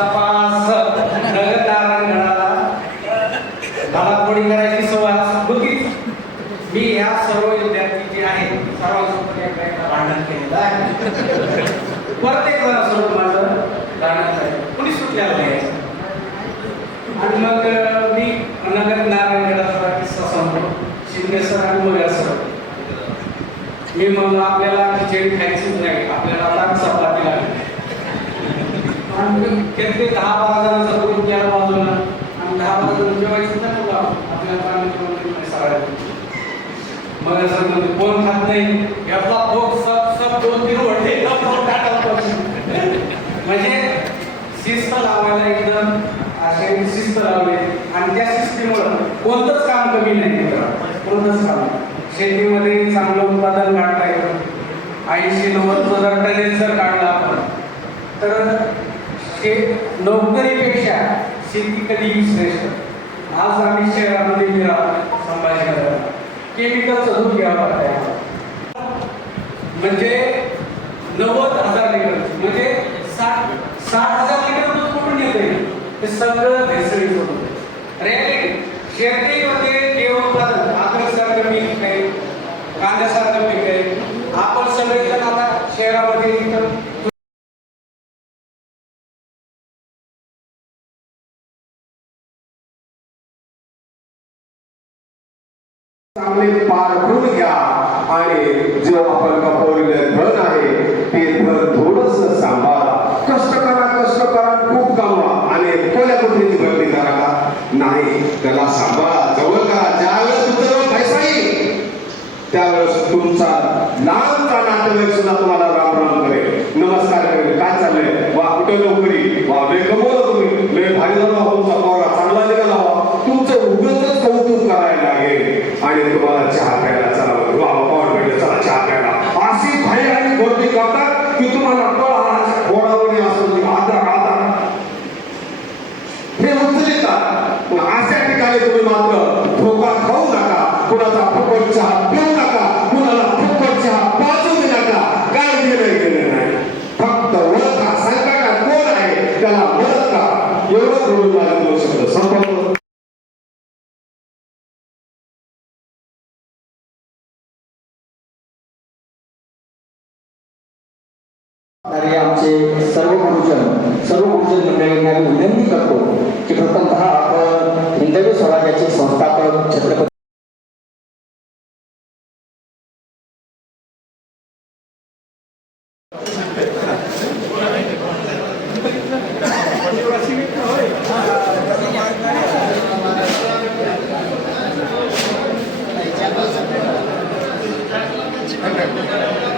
सभास नगर नारायणगडाला धडाकोडी करायची सवय होतीच. मी ह्या सर्व विद्यार्थी जे आहेत सर्वांसोबत एकदा भांडण केलेलं आहे. प्रत्येक जणांसोबत माझं भांडण आहे, कुणी सुटलेलं नाही. आणि मग मी नगर नारायणगडाचा किस्सा सांगतो. शिंदे सर आणि मगर सर, मी म्हणलं आपल्याला खिचडी खायचीच नाही, आपल्याला आता चपाती लागली. आणि ते 10-12 जणांचा ग्रुप केला बाजूला आणि 10-12 जण जेवायचं नाही बोला आपल्याला सगळ्या. मग सर म्हणजे कोण खात नाही यातला भोग सब 2-3 वडे म्हणजे शिस्त लावायला एकदम असे शिस्त लावले. आणि त्या शिस्तीमुळं कोणतंच काम कमी नाही केलं, कोणतंच काम. शेतीमध्ये चांगलं उत्पादन काढता येतं. 80-90 जर टनेज जर काढला आपण तर नोकरीपेक्षा शेती कधीही श्रेष्ठ. आज आम्ही शहरामध्ये गेला संभाजीनगर केमिकलचं दूध घ्यावं लागतं. म्हणजे 90,000 लिटर म्हणजे 60,000 लिटर दूध कुठून येते? हे सगळं भेसळीत होतं. रिॲलिटी शेतीमध्ये जे उत्पादन अद्रकसारखं पीक आहे, कांद्यासारखं पीक आहे, आपण सगळेजण आता शहरामध्ये चांगले पारखून घ्या आणि जो आपण कपवलेलं धन आहे ते धन थोडंसं सांभाळा. कष्ट करा खूप कमवा आणि कोल्या कुठेची भरती करा नाही, त्याला सांभाळा, जवळ करा. ज्यावेळेस तुमच्याजवळ पैसा येईल त्यावेळेस तुमचा लहानचा नातेवाईक सुद्धा तुम्हाला राम राम करेल, नमस्कार करेल. काय चाललंय वा, कुठे नोकरी वा, लय कमवलं तुम्ही, लय भारी झाला तुमचा पगार चांगला निघाला वा, तुमचं उगाचच कौतुक करायला लागेल आणि तुम्हाला चहा प्यायला चला गव्हर्नमेंट चला चहा प्यायला अशी भाई आणि गर्दी करतात की तुम्हाला घोडावडी असं आधार हे उचलतात. अशा ठिकाणी तुम्ही मात्र धोका खाऊ नका, कुणाचा फुकट चहा पिऊ नका, कुणाला फुकट चहा पाजू नका. काय गेलं नाही, फक्त ओळखा संकटात कोण आहे त्याला मदत करा. एवढं बोलून माझे 2 शब्द संपवतो. आमचे सर्व गुरुजन मंडळींना विनंती करतो की प्रथमतः आपण हिंदवी स्वराज्याचे संस्थापक छत्रपती Thank you.